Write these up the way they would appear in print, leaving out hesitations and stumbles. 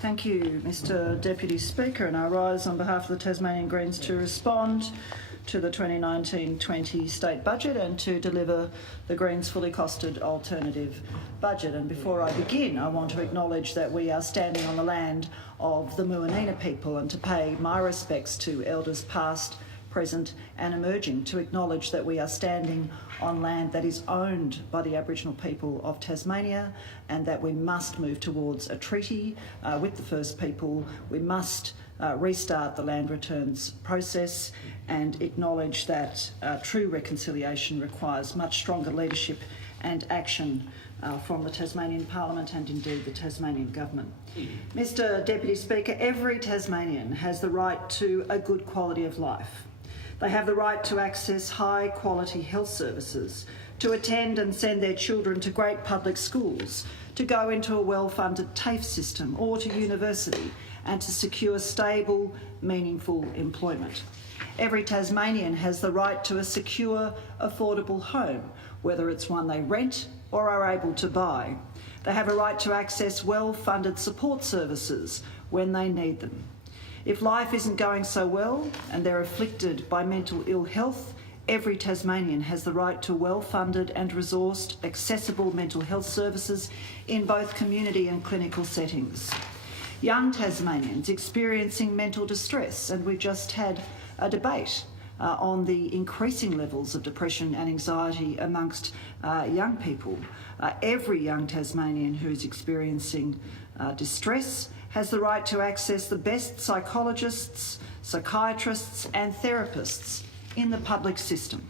Thank you, Mr Deputy Speaker, and I rise on behalf of the Tasmanian Greens to respond to the 2019-20 state budget and to deliver the Greens' fully costed alternative budget. And before I begin, I want to acknowledge that we are standing on the land of the Muanina people and to pay my respects to elders past, present and emerging, to acknowledge that we are standing on land that is owned by the Aboriginal people of Tasmania and that we must move towards a treaty with the First People. We must restart the land returns process and acknowledge that true reconciliation requires much stronger leadership and action from the Tasmanian Parliament and indeed the Tasmanian Government. Mr Deputy Speaker, every Tasmanian has the right to a good quality of life. They have the right to access high-quality health services, to attend and send their children to great public schools, to go into a well-funded TAFE system or to university, and to secure stable, meaningful employment. Every Tasmanian has the right to a secure, affordable home, whether it's one they rent or are able to buy. They have a right to access well-funded support services when they need them. If life isn't going so well and they're afflicted by mental ill health, every Tasmanian has the right to well-funded and resourced, accessible mental health services in both community and clinical settings. Young Tasmanians experiencing mental distress, and we just had a debate on the increasing levels of depression and anxiety amongst young people. Every young Tasmanian who's experiencing distress has the right to access the best psychologists, psychiatrists and therapists in the public system.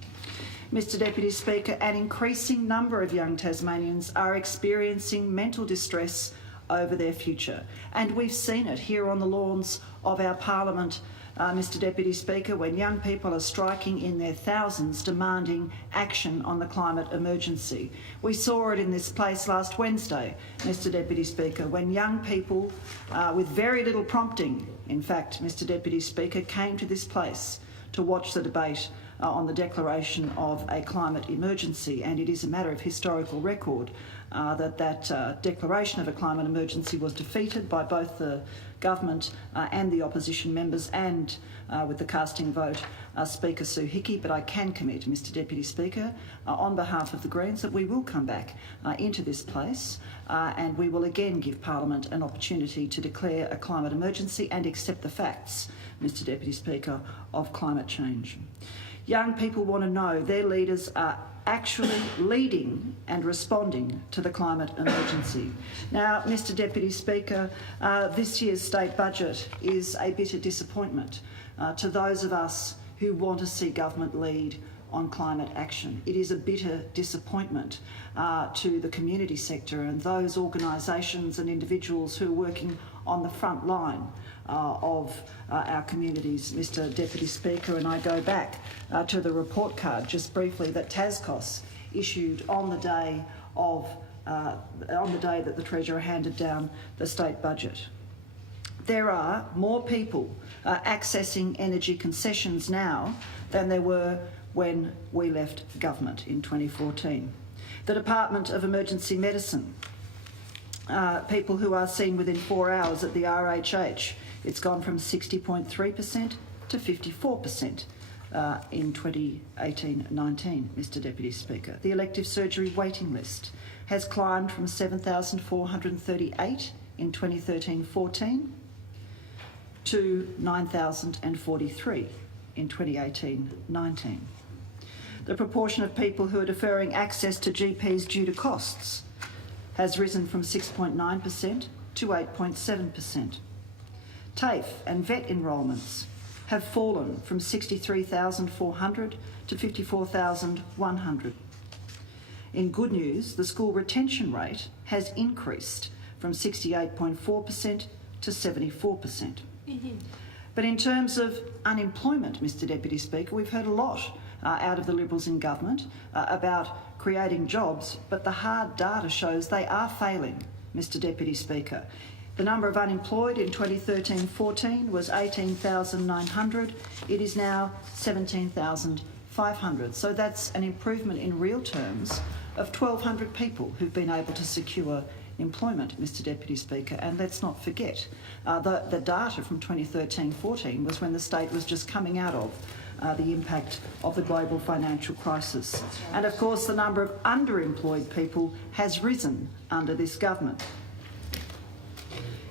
Mr Deputy Speaker, an increasing number of young Tasmanians are experiencing mental distress over their future, and we've seen it here on the lawns of our Parliament, Mr Deputy Speaker, when young people are striking in their thousands demanding action on the climate emergency. We saw it in this place last Wednesday, Mr Deputy Speaker, when young people with very little prompting, in fact, Mr Deputy Speaker, came to this place to watch the debate on the declaration of a climate emergency, and it is a matter of historical record that declaration of a climate emergency was defeated by both the government and the opposition members, and with the casting vote Speaker Sue Hickey. But I can commit, Mr Deputy Speaker, on behalf of the Greens, that we will come back into this place and we will again give Parliament an opportunity to declare a climate emergency and accept the facts, Mr Deputy Speaker, of climate change. Young people want to know their leaders are actually leading and responding to the climate emergency. Now, Mr Deputy Speaker, this year's state budget is a bitter disappointment to those of us who want to see government lead on climate action. It is a bitter disappointment to the community sector and those organisations and individuals who are working on the front line of our communities, Mr Deputy Speaker. And I go back to the report card just briefly that TASCOS issued on the day that the Treasurer handed down the state budget. There are more people accessing energy concessions now than there were when we left government in 2014. The Department of Emergency Medicine, people who are seen within 4 hours at the RHH, it's gone from 60.3% to 54% in 2018-19, Mr Deputy Speaker. The elective surgery waiting list has climbed from 7,438 in 2013-14 to 9,043 in 2018-19. The proportion of people who are deferring access to GPs due to costs has risen from 6.9% to 8.7%. TAFE and vet enrolments have fallen from 63,400 to 54,100. In good news, the school retention rate has increased from 68.4% to 74%. But in terms of unemployment, Mr Deputy Speaker, we've heard a lot out of the Liberals in government about creating jobs, but the hard data shows they are failing, Mr Deputy Speaker. The number of unemployed in 2013-14 was 18,900. It is now 17,500. So that's an improvement in real terms of 1,200 people who've been able to secure employment, Mr Deputy Speaker, and let's not forget the data from 2013-14 was when the state was just coming out of the impact of the global financial crisis. And of course the number of underemployed people has risen under this government.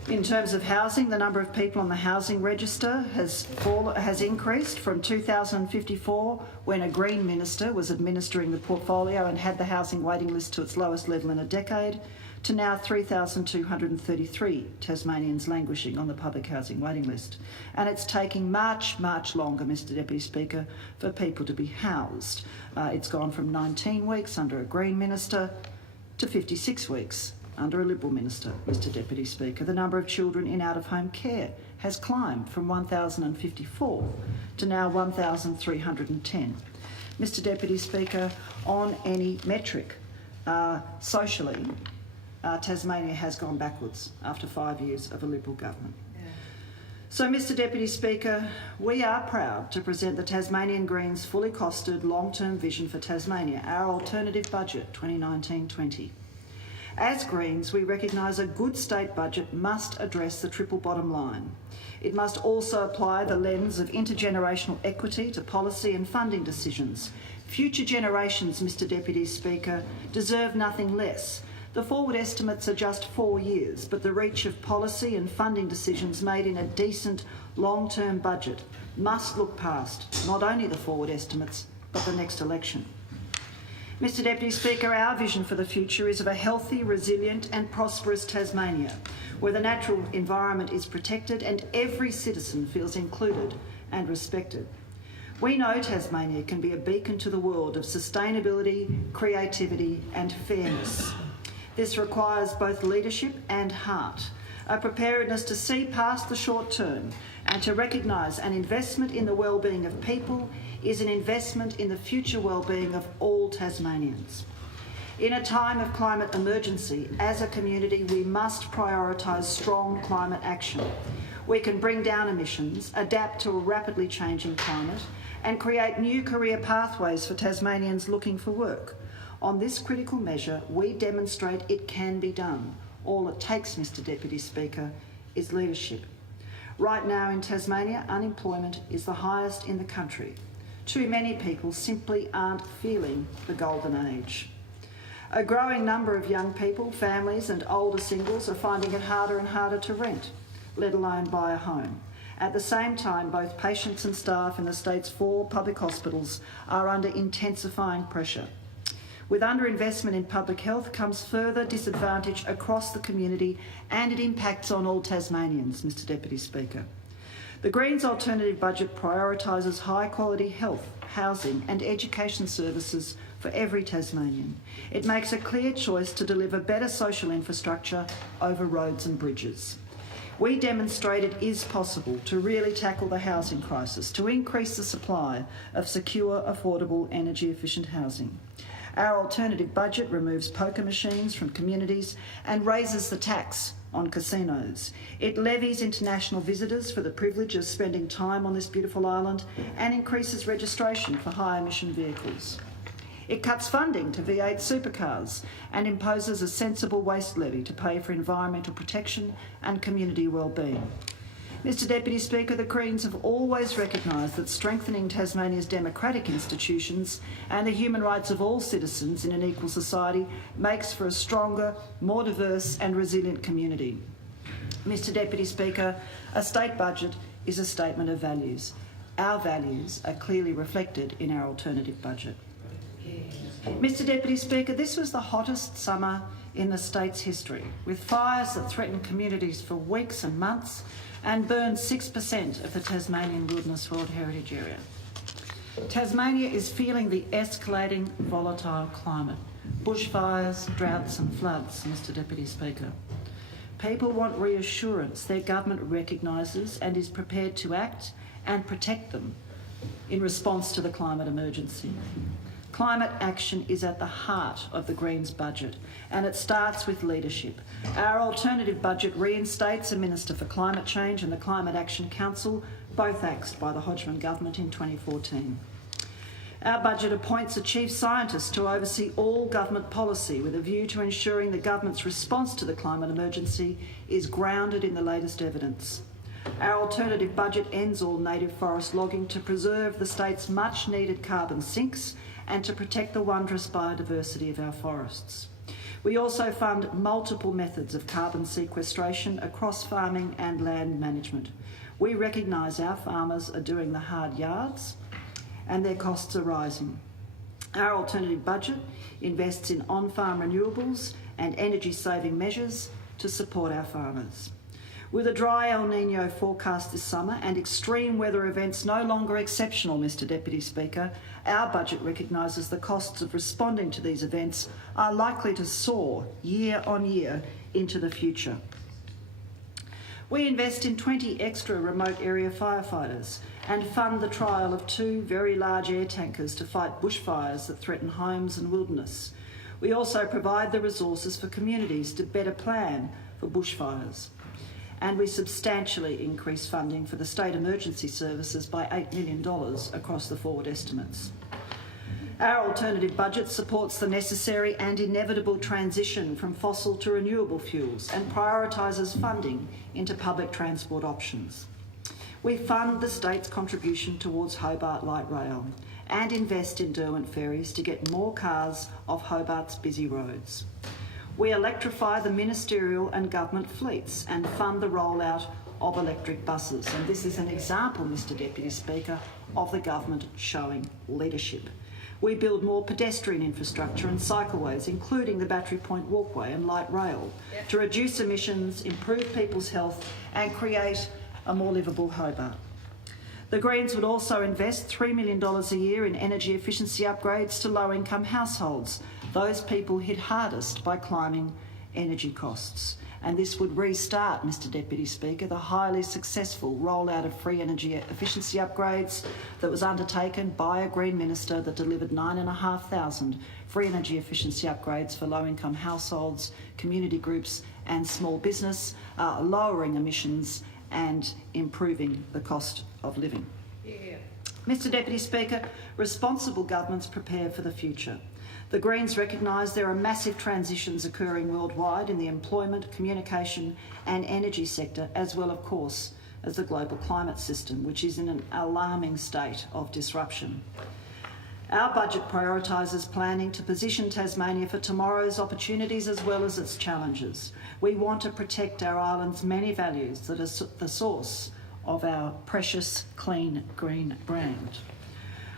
In terms of housing, the number of people on the housing register has increased from 2,054 when a Green minister was administering the portfolio and had the housing waiting list to its lowest level in a decade, to now 3,233 Tasmanians languishing on the public housing waiting list. And it's taking much longer, Mr Deputy Speaker, for people to be housed. It's gone from 19 weeks under a Green minister to 56 weeks under a Liberal minister, Mr Deputy Speaker. The number of children in out-of-home care has climbed from 1,054 to now 1,310. Mr Deputy Speaker, on any metric, socially, Tasmania has gone backwards after 5 years of a Liberal government. So, Mr Deputy Speaker, we are proud to present the Tasmanian Greens fully costed long-term vision for Tasmania, our alternative budget 2019-20. As Greens, we recognise a good state budget must address the triple bottom line. It must also apply the lens of intergenerational equity to policy and funding decisions. Future generations, Mr Deputy Speaker, deserve nothing less. The forward estimates are just 4 years, but the reach of policy and funding decisions made in a decent long-term budget must look past not only the forward estimates, but the next election. Mr Deputy Speaker, our vision for the future is of a healthy, resilient and prosperous Tasmania, where the natural environment is protected and every citizen feels included and respected. We know Tasmania can be a beacon to the world of sustainability, creativity and fairness. This requires both leadership and heart, a preparedness to see past the short term and to recognise an investment in the well-being of people is an investment in the future well-being of all Tasmanians. In a time of climate emergency, as a community, we must prioritise strong climate action. We can bring down emissions, adapt to a rapidly changing climate, and create new career pathways for Tasmanians looking for work. On this critical measure, we demonstrate it can be done. All it takes, Mr Deputy Speaker, is leadership. Right now in Tasmania, unemployment is the highest in the country. Too many people simply aren't feeling the golden age. A growing number of young people, families and older singles are finding it harder and harder to rent, let alone buy a home. At the same time, both patients and staff in the state's 4 public hospitals are under intensifying pressure. With underinvestment in public health comes further disadvantage across the community, and it impacts on all Tasmanians, Mr Deputy Speaker. The Greens' alternative budget prioritises high-quality health, housing and education services for every Tasmanian. It makes a clear choice to deliver better social infrastructure over roads and bridges. We demonstrate it is possible to really tackle the housing crisis, to increase the supply of secure, affordable, energy-efficient housing. Our alternative budget removes poker machines from communities and raises the tax on casinos. It levies international visitors for the privilege of spending time on this beautiful island and increases registration for high-emission vehicles. It cuts funding to V8 supercars and imposes a sensible waste levy to pay for environmental protection and community well-being. Mr Deputy Speaker, the Greens have always recognised that strengthening Tasmania's democratic institutions and the human rights of all citizens in an equal society makes for a stronger, more diverse and resilient community. Mr Deputy Speaker, a state budget is a statement of values. Our values are clearly reflected in our alternative budget. Mr Deputy Speaker, this was the hottest summer in the state's history, with fires that threatened communities for weeks and months and burned 6% of the Tasmanian Wilderness World Heritage Area. Tasmania is feeling the escalating volatile climate, bushfires, droughts and floods, Mr Deputy Speaker. People want reassurance their government recognises and is prepared to act and protect them in response to the climate emergency. Climate action is at the heart of the Greens budget, and it starts with leadership. Our alternative budget reinstates a Minister for Climate Change and the Climate Action Council, both axed by the Hodgman government in 2014. Our budget appoints a chief scientist to oversee all government policy with a view to ensuring the government's response to the climate emergency is grounded in the latest evidence. Our alternative budget ends all native forest logging to preserve the state's much needed carbon sinks and to protect the wondrous biodiversity of our forests. We also fund multiple methods of carbon sequestration across farming and land management. We recognise our farmers are doing the hard yards and their costs are rising. Our alternative budget invests in on-farm renewables and energy-saving measures to support our farmers. With a dry El Niño forecast this summer and extreme weather events no longer exceptional, Mr Deputy Speaker, our budget recognises the costs of responding to these events are likely to soar year on year into the future. We invest in 20 extra remote area firefighters and fund the trial of 2 very large air tankers to fight bushfires that threaten homes and wilderness. We also provide the resources for communities to better plan for bushfires. And we substantially increase funding for the state emergency services by $8 million across the forward estimates. Our alternative budget supports the necessary and inevitable transition from fossil to renewable fuels and prioritises funding into public transport options. We fund the state's contribution towards Hobart Light Rail and invest in Derwent ferries to get more cars off Hobart's busy roads. We electrify the ministerial and government fleets and fund the rollout of electric buses. And this is an example, Mr Deputy Speaker, of the government showing leadership. We build more pedestrian infrastructure and cycleways, including the Battery Point Walkway and light rail, to reduce emissions, improve people's health and create a more livable Hobart. The Greens would also invest $3 million a year in energy efficiency upgrades to low-income households, those people hit hardest by climbing energy costs. And this would restart, Mr Deputy Speaker, the highly successful rollout of free energy efficiency upgrades that was undertaken by a Green Minister that delivered 9,500 free energy efficiency upgrades for low-income households, community groups and small business, lowering emissions and improving the cost of living. Yeah. Mr Deputy Speaker, responsible governments prepare for the future. The Greens recognise there are massive transitions occurring worldwide in the employment, communication and energy sector, as well, of course, as the global climate system, which is in an alarming state of disruption. Our budget prioritises planning to position Tasmania for tomorrow's opportunities as well as its challenges. We want to protect our island's many values that are the source of our precious, clean, green brand.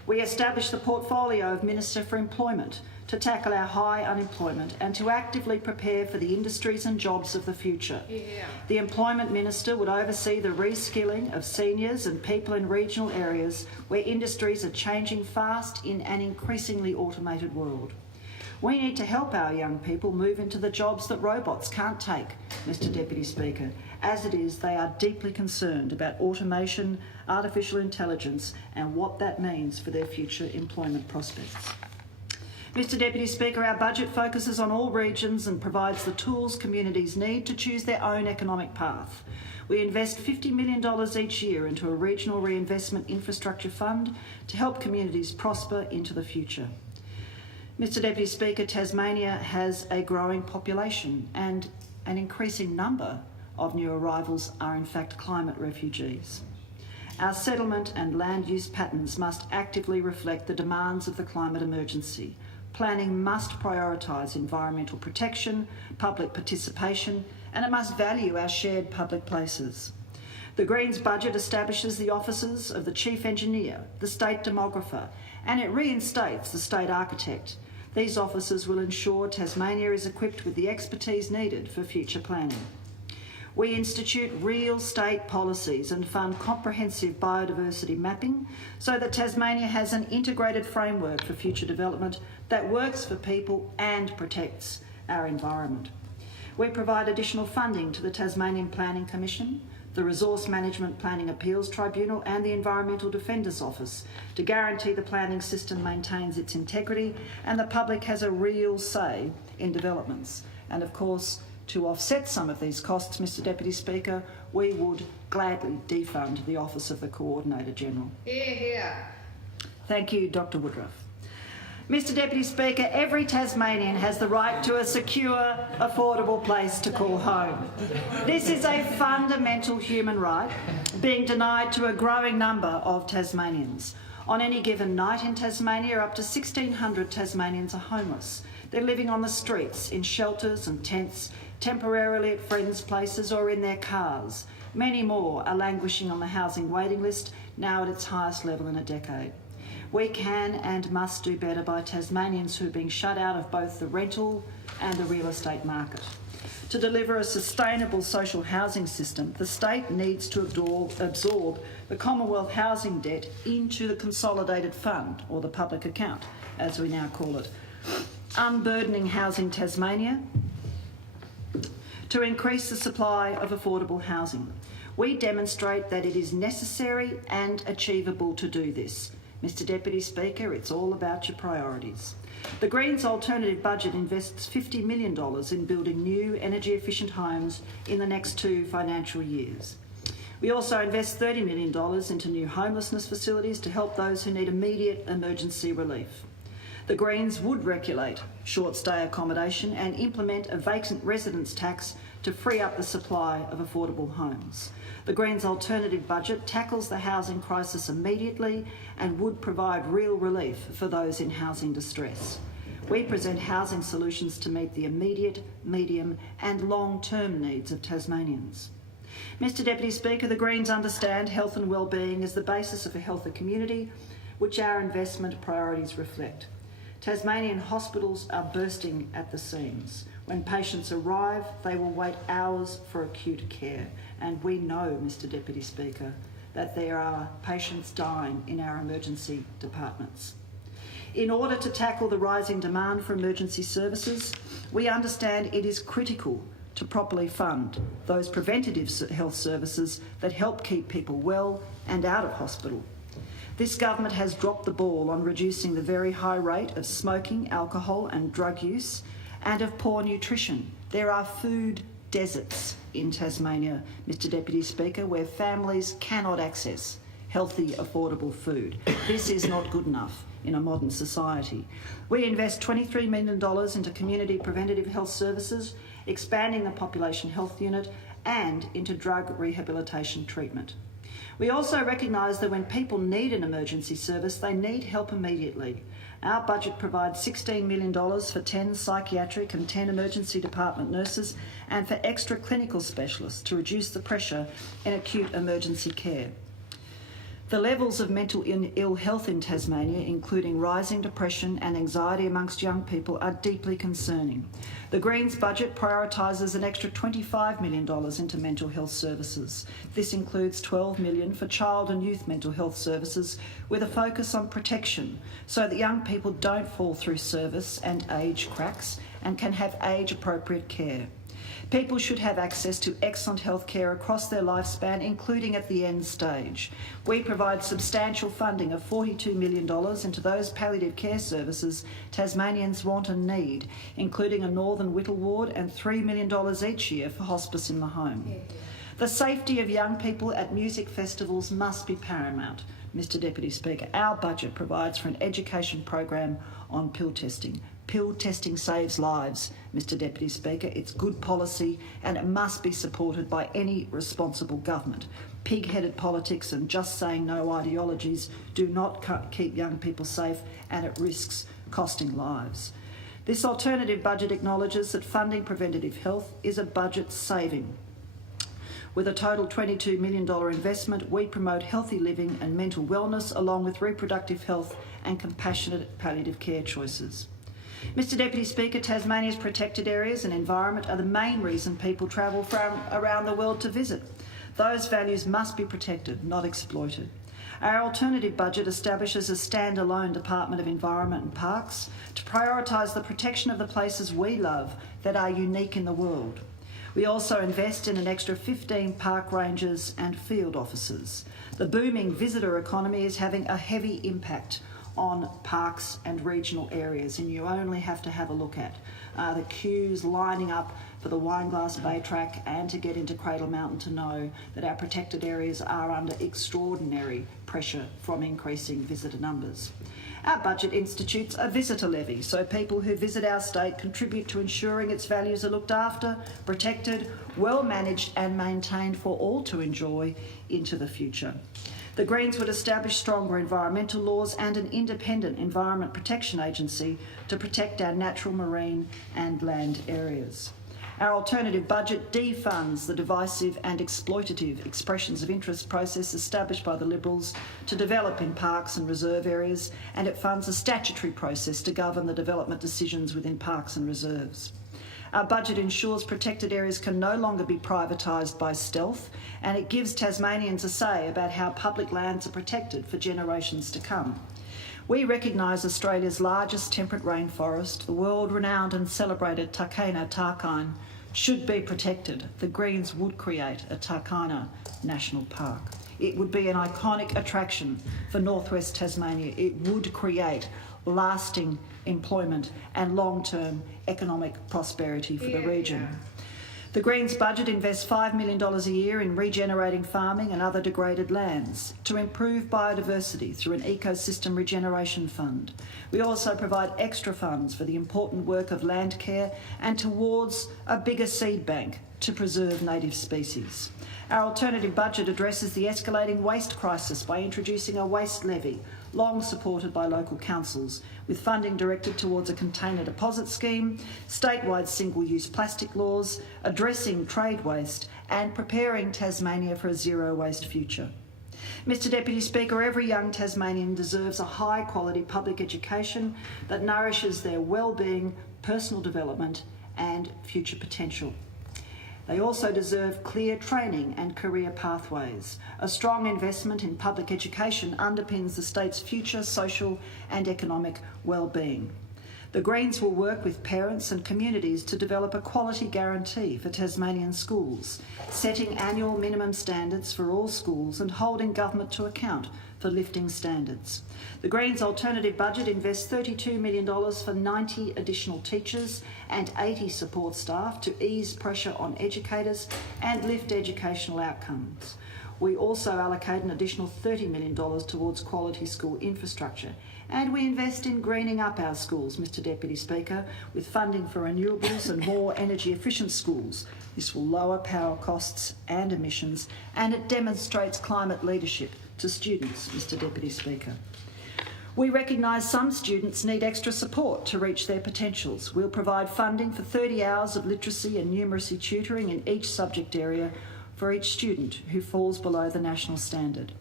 We established the portfolio of Minister for Employment to tackle our high unemployment and to actively prepare for the industries and jobs of the future. Yeah. The Employment Minister would oversee the reskilling of seniors and people in regional areas where industries are changing fast in an increasingly automated world. We need to help our young people move into the jobs that robots can't take, Mr Deputy Speaker. As it is, they are deeply concerned about automation, artificial intelligence and what that means for their future employment prospects. Mr Deputy Speaker, our budget focuses on all regions and provides the tools communities need to choose their own economic path. We invest $50 million each year into a regional reinvestment infrastructure fund to help communities prosper into the future. Mr Deputy Speaker, Tasmania has a growing population and an increasing number of new arrivals are in fact climate refugees. Our settlement and land use patterns must actively reflect the demands of the climate emergency. Planning must prioritise environmental protection, public participation, and it must value our shared public places. The Greens budget establishes the offices of the Chief Engineer, the State Demographer, and it reinstates the State Architect. These offices will ensure Tasmania is equipped with the expertise needed for future planning. We institute real state policies and fund comprehensive biodiversity mapping so that Tasmania has an integrated framework for future development that works for people and protects our environment. We provide additional funding to the Tasmanian Planning Commission, the Resource Management Planning Appeals Tribunal and the Environmental Defender's Office to guarantee the planning system maintains its integrity and the public has a real say in developments. And of course, to offset some of these costs, Mr Deputy Speaker, we would gladly defund the Office of the Coordinator General. Hear, hear. Thank you, Dr Woodruff. Mr Deputy Speaker, every Tasmanian has the right to a secure, affordable place to call home. This is a fundamental human right being denied to a growing number of Tasmanians. On any given night in Tasmania, up to 1,600 Tasmanians are homeless. They're living on the streets, in shelters and tents, temporarily at friends' places or in their cars. Many more are languishing on the housing waiting list, now at its highest level in a decade. We can and must do better by Tasmanians who are being shut out of both the rental and the real estate market. To deliver a sustainable social housing system, the state needs to absorb the Commonwealth housing debt into the Consolidated Fund, or the public account, as we now call it, unburdening Housing Tasmania to increase the supply of affordable housing. We demonstrate that it is necessary and achievable to do this. Mr Deputy Speaker, it's all about your priorities. The Greens' alternative budget invests $50 million in building new energy-efficient homes in the next 2 financial years. We also invest $30 million into new homelessness facilities to help those who need immediate emergency relief. The Greens would regulate short-stay accommodation and implement a vacant residence tax to free up the supply of affordable homes. The Greens' alternative budget tackles the housing crisis immediately and would provide real relief for those in housing distress. We present housing solutions to meet the immediate, medium and long-term needs of Tasmanians. Mr Deputy Speaker, the Greens understand health and wellbeing is the basis of a healthy community, which our investment priorities reflect. Tasmanian hospitals are bursting at the seams. When patients arrive, they will wait hours for acute care. And we know, Mr Deputy Speaker, that there are patients dying in our emergency departments. In order to tackle the rising demand for emergency services, we understand it is critical to properly fund those preventative health services that help keep people well and out of hospital. This government has dropped the ball on reducing the very high rate of smoking, alcohol and drug use and of poor nutrition. There are food deserts in Tasmania, Mr Deputy Speaker, where families cannot access healthy, affordable food. This is not good enough in a modern society. We invest $23 million into community preventative health services, expanding the population health unit and into drug rehabilitation treatment. We also recognise that when people need an emergency service, they need help immediately. Our budget provides $16 million for 10 psychiatric and 10 emergency department nurses and for extra clinical specialists to reduce the pressure in acute emergency care. The levels of mental ill health in Tasmania, including rising depression and anxiety amongst young people, are deeply concerning. The Greens budget prioritises an extra $25 million into mental health services. This includes $12 million for child and youth mental health services with a focus on protection so that young people don't fall through service and age cracks and can have age-appropriate care. People should have access to excellent health care across their lifespan, including at the end stage. We provide substantial funding of $42 million into those palliative care services Tasmanians want and need, including a Northern Whittle ward and $3 million each year for hospice in the home. The safety of young people at music festivals must be paramount, Mr Deputy Speaker. Our budget provides for an education program on pill testing. Pill testing saves lives, Mr Deputy Speaker. It's good policy and it must be supported by any responsible government. Pig-headed politics and just saying no ideologies do not keep young people safe and it risks costing lives. This alternative budget acknowledges that funding preventative health is a budget saving. With a total $22 million investment, we promote healthy living and mental wellness along with reproductive health and compassionate palliative care choices. Mr Deputy Speaker, Tasmania's protected areas and environment are the main reason people travel from around the world to visit. Those values must be protected, not exploited. Our alternative budget establishes a standalone Department of Environment and Parks to prioritise the protection of the places we love that are unique in the world. We also invest in an extra 15 park rangers and field officers. The booming visitor economy is having a heavy impact on parks and regional areas, and you only have to have a look at the queues lining up for the Wineglass Bay track and to get into Cradle Mountain to know that our protected areas are under extraordinary pressure from increasing visitor numbers. Our budget institutes a visitor levy, so people who visit our state contribute to ensuring its values are looked after, protected, well managed and maintained for all to enjoy into the future. The Greens would establish stronger environmental laws and an independent Environment Protection Agency to protect our natural, marine and land areas. Our alternative budget defunds the divisive and exploitative expressions of interest process established by the Liberals to develop in parks and reserve areas, and it funds a statutory process to govern the development decisions within parks and reserves. Our budget ensures protected areas can no longer be privatised by stealth, and it gives Tasmanians a say about how public lands are protected for generations to come. We recognise Australia's largest temperate rainforest, the world-renowned and celebrated Takena Tarkine, should be protected. The Greens would create a Tarkina National Park. It would be an iconic attraction for northwest Tasmania. It would create lasting employment and long-term economic prosperity for the region. The Greens budget invests $5 million a year in regenerating farming and other degraded lands to improve biodiversity through an ecosystem regeneration fund. We also provide extra funds for the important work of land care and towards a bigger seed bank to preserve native species. Our alternative budget addresses the escalating waste crisis by introducing a waste levy, long supported by local councils, with funding directed towards a container deposit scheme, statewide single-use plastic laws, addressing trade waste and preparing Tasmania for a zero-waste future. Mr Deputy Speaker, every young Tasmanian deserves a high-quality public education that nourishes their well-being, personal development and future potential. They also deserve clear training and career pathways. A strong investment in public education underpins the state's future social and economic well-being. The Greens will work with parents and communities to develop a quality guarantee for Tasmanian schools, setting annual minimum standards for all schools and holding government to account for lifting standards. The Greens' alternative budget invests $32 million for 90 additional teachers and 80 support staff to ease pressure on educators and lift educational outcomes. We also allocate an additional $30 million towards quality school infrastructure, and we invest in greening up our schools, Mr Deputy Speaker, with funding for renewables and more energy efficient schools. This will lower power costs and emissions, and it demonstrates climate leadership to students, Mr Deputy Speaker. We recognise some students need extra support to reach their potentials. We'll provide funding for 30 hours of literacy and numeracy tutoring in each subject area for each student who falls below the national standard.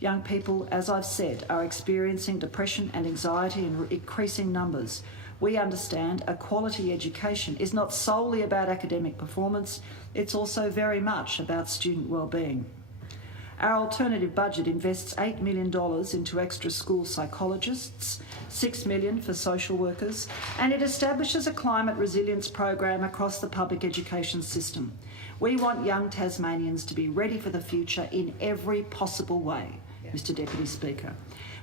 Young people, as I've said, are experiencing depression and anxiety in increasing numbers. We understand a quality education is not solely about academic performance, it's also very much about student well-being. Our alternative budget invests $8 million into extra school psychologists, $6 million for social workers, and it establishes a climate resilience program across the public education system. We want young Tasmanians to be ready for the future in every possible way, Mr Deputy Speaker.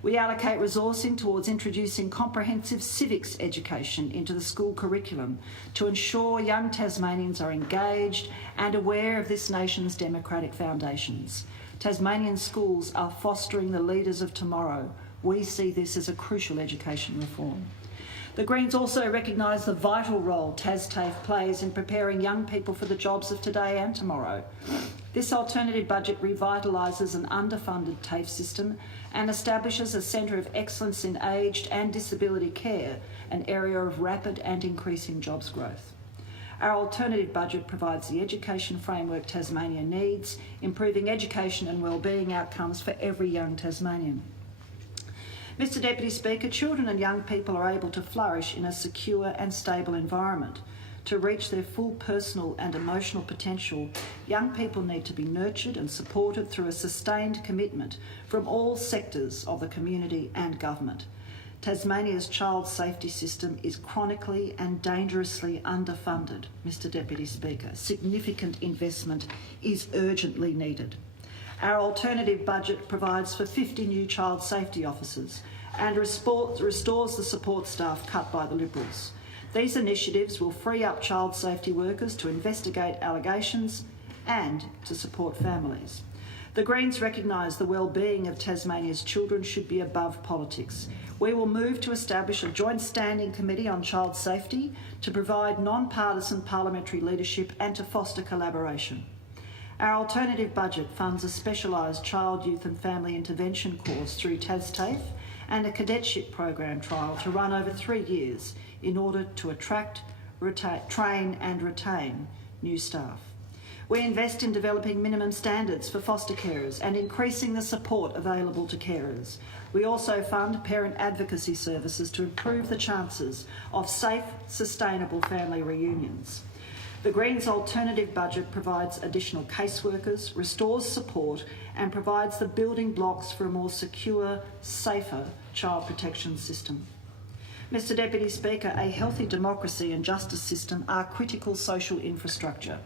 We allocate resourcing towards introducing comprehensive civics education into the school curriculum to ensure young Tasmanians are engaged and aware of this nation's democratic foundations. Tasmanian schools are fostering the leaders of tomorrow. We see this as a crucial education reform. The Greens also recognise the vital role TasTAFE plays in preparing young people for the jobs of today and tomorrow. This alternative budget revitalises an underfunded TAFE system and establishes a centre of excellence in aged and disability care, an area of rapid and increasing jobs growth. Our alternative budget provides the education framework Tasmania needs, improving education and wellbeing outcomes for every young Tasmanian. Mr Deputy Speaker, children and young people are able to flourish in a secure and stable environment. To reach their full personal and emotional potential, young people need to be nurtured and supported through a sustained commitment from all sectors of the community and government. Tasmania's child safety system is chronically and dangerously underfunded, Mr Deputy Speaker. Significant investment is urgently needed. Our alternative budget provides for 50 new child safety officers and restores the support staff cut by the Liberals. These initiatives will free up child safety workers to investigate allegations and to support families. The Greens recognise the well-being of Tasmania's children should be above politics. We will move to establish a joint standing committee on child safety to provide non-partisan parliamentary leadership and to foster collaboration. Our alternative budget funds a specialised child, youth and family intervention course through TasTAFE and a cadetship program trial to run over 3 years in order to attract, train and retain new staff. We invest in developing minimum standards for foster carers and increasing the support available to carers. We also fund parent advocacy services to improve the chances of safe, sustainable family reunions. The Greens' alternative budget provides additional caseworkers, restores support and provides the building blocks for a more secure, safer child protection system. Mr Deputy Speaker, a healthy democracy and justice system are critical social infrastructure,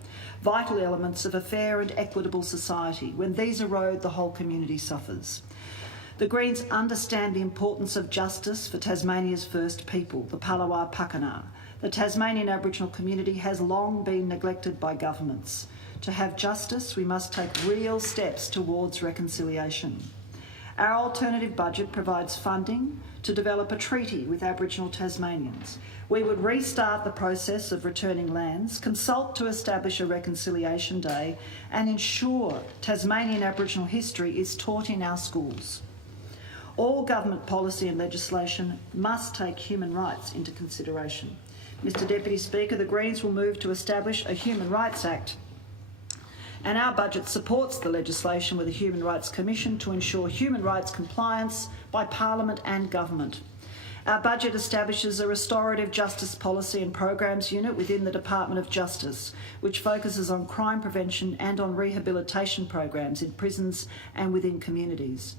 vital elements of a fair and equitable society. When these erode, the whole community suffers. The Greens understand the importance of justice for Tasmania's first people, the Palawa Pakana. The Tasmanian Aboriginal community has long been neglected by governments. To have justice, we must take real steps towards reconciliation. Our alternative budget provides funding to develop a treaty with Aboriginal Tasmanians. We would restart the process of returning lands, consult to establish a reconciliation day and ensure Tasmanian Aboriginal history is taught in our schools. All government policy and legislation must take human rights into consideration. Mr Deputy Speaker, the Greens will move to establish a Human Rights Act, and our budget supports the legislation with a Human Rights Commission to ensure human rights compliance by Parliament and Government. Our budget establishes a restorative justice policy and programs unit within the Department of Justice, which focuses on crime prevention and on rehabilitation programs in prisons and within communities.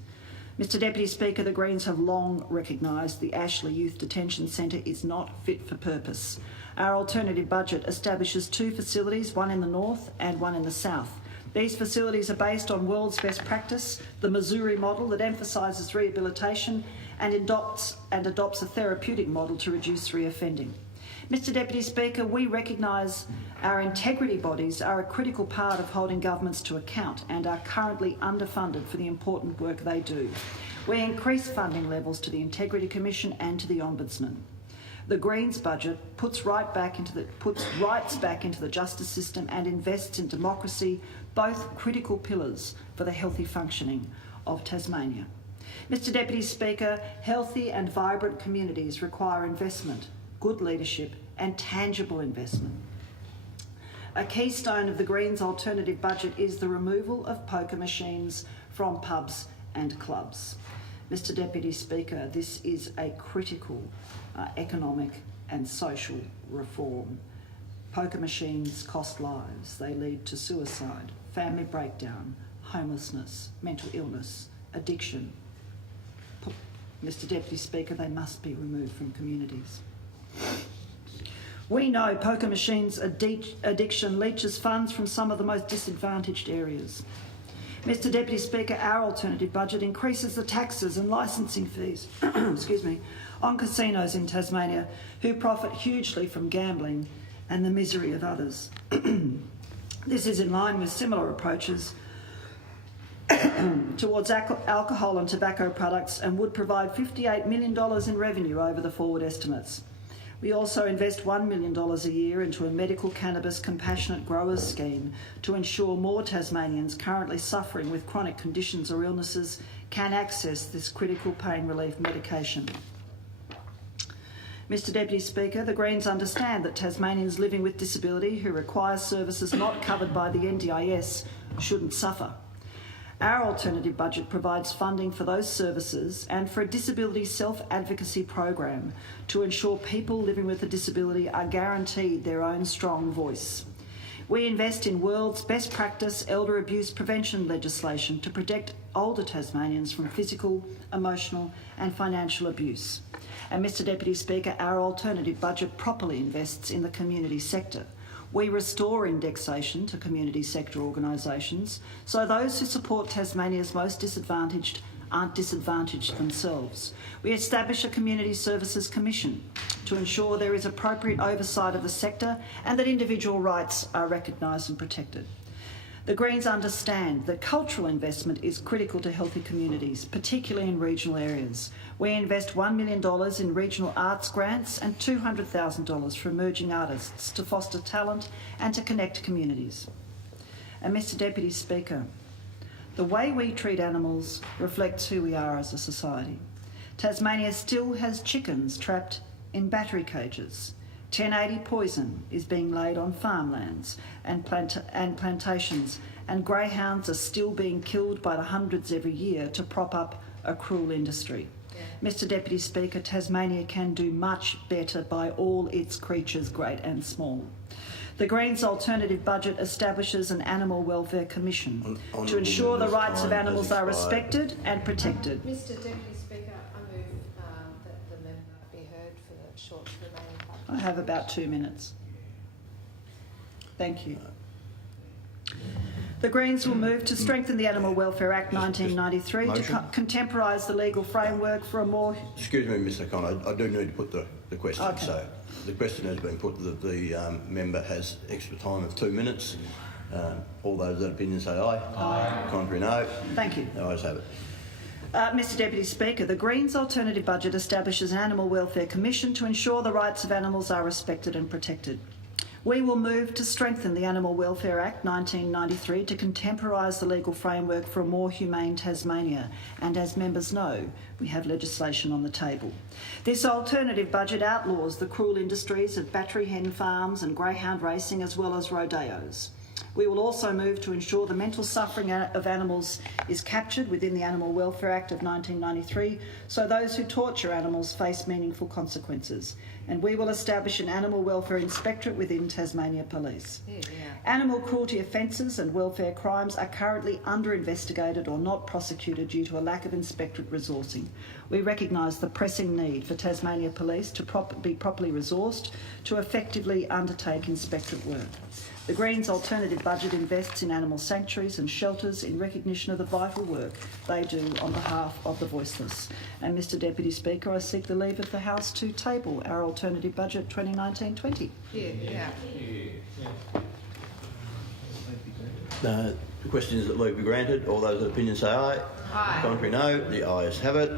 Mr Deputy Speaker, the Greens have long recognised the Ashley Youth Detention Centre is not fit for purpose. Our alternative budget establishes 2 facilities, one in the north and one in the south. These facilities are based on world's best practice, the Missouri model that emphasises rehabilitation and adopts a therapeutic model to reduce reoffending. Mr Deputy Speaker, we recognise our integrity bodies are a critical part of holding governments to account and are currently underfunded for the important work they do. We increase funding levels to the Integrity Commission and to the Ombudsman. The Greens budget puts rights back into the justice system and invests in democracy, both critical pillars for the healthy functioning of Tasmania. Mr Deputy Speaker, healthy and vibrant communities require investment, good leadership and tangible investment. A keystone of the Greens' alternative budget is the removal of poker machines from pubs and clubs. Mr Deputy Speaker, this is a critical economic and social reform. Poker machines cost lives. They lead to suicide, family breakdown, homelessness, mental illness, addiction. Mr Deputy Speaker, they must be removed from communities. We know poker machines addiction leaches funds from some of the most disadvantaged areas. Mr Deputy Speaker, our alternative budget increases the taxes and licensing fees on casinos in Tasmania who profit hugely from gambling and the misery of others. This is in line with similar approaches towards alcohol and tobacco products and would provide $58 million in revenue over the forward estimates. We also invest $1 million a year into a medical cannabis compassionate growers scheme to ensure more Tasmanians currently suffering with chronic conditions or illnesses can access this critical pain relief medication. Mr Deputy Speaker, the Greens understand that Tasmanians living with disability who require services not covered by the NDIS shouldn't suffer. Our alternative budget provides funding for those services and for a disability self-advocacy program to ensure people living with a disability are guaranteed their own strong voice. We invest in world's best practice elder abuse prevention legislation to protect older Tasmanians from physical, emotional and financial abuse. And Mr Deputy Speaker, our alternative budget properly invests in the community sector. We restore indexation to community sector organisations so those who support Tasmania's most disadvantaged aren't disadvantaged themselves. We establish a Community Services Commission to ensure there is appropriate oversight of the sector and that individual rights are recognised and protected. The Greens understand that cultural investment is critical to healthy communities, particularly in regional areas. We invest $1 million in regional arts grants and $200,000 for emerging artists to foster talent and to connect communities. And Mr Deputy Speaker, the way we treat animals reflects who we are as a society. Tasmania still has chickens trapped in battery cages. 1080 poison is being laid on farmlands and plantations, and greyhounds are still being killed by the hundreds every year to prop up a cruel industry. Yeah. Mr Deputy Speaker, Tasmania can do much better by all its creatures, great and small. The Greens' alternative budget establishes an Animal Welfare Commission to ensure the rights of animals are respected and protected. Mr Deputy Speaker, I move that the member be heard for the short remaining part. I have about 2 minutes. Thank you. The Greens will move to strengthen the Animal Welfare Act 1993 to contemporise the legal framework for a more... Excuse me, Mr Connor, I do need to put the question. Okay. So the question has been put that the member has extra time of 2 minutes. All those that opinion say aye. Aye. Contrary, no. Thank you. The ayes have it. Mr Deputy Speaker, the Greens' alternative budget establishes an Animal Welfare Commission to ensure the rights of animals are respected and protected. We will move to strengthen the Animal Welfare Act 1993 to contemporise the legal framework for a more humane Tasmania, and as members know, we have legislation on the table. This alternative budget outlaws the cruel industries of battery hen farms and greyhound racing, as well as rodeos. We will also move to ensure the mental suffering of animals is captured within the Animal Welfare Act of 1993, so those who torture animals face meaningful consequences. And we will establish an Animal Welfare Inspectorate within Tasmania Police. Yeah. Animal cruelty offences and welfare crimes are currently under-investigated or not prosecuted due to a lack of inspectorate resourcing. We recognise the pressing need for Tasmania Police to be properly resourced to effectively undertake inspectorate work. The Greens' alternative budget invests in animal sanctuaries and shelters in recognition of the vital work they do on behalf of the voiceless. And Mr Deputy Speaker, I seek the leave of the House to table our alternative budget 2019-20. The question is that leave be granted. All those that opinion say aye. Aye. Contrary, no. The ayes have it.